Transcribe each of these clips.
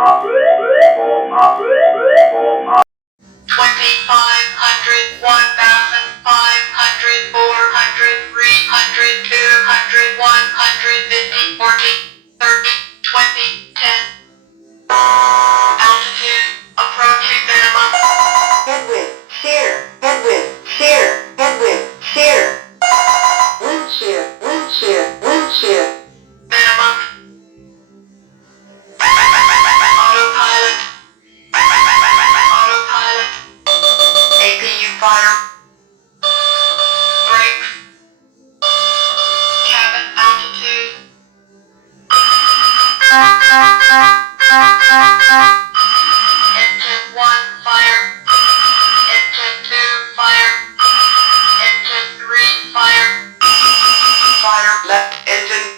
$2,500, $1,500, $400, $300, $200, $150, $40, $30, $20, $10. Altitude approaching minimum. Headwind, shear, headwind, shear, headwind, shear. Wind shear, wind shear, wind shear. Minimum. Autopilot. Autopilot. APU fire. Brakes. Cabin altitude. Engine 1 fire. Engine 2 fire. Engine 3 fire. Fire left engine.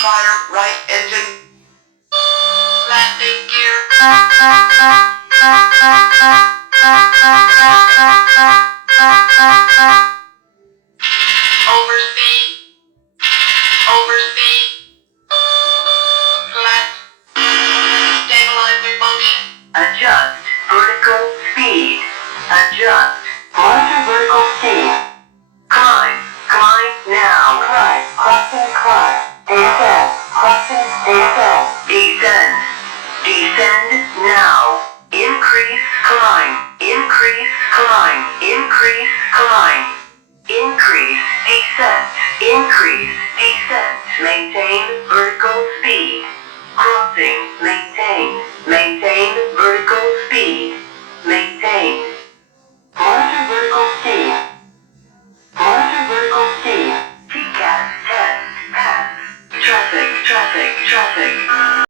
Fire right engine. Landing gear.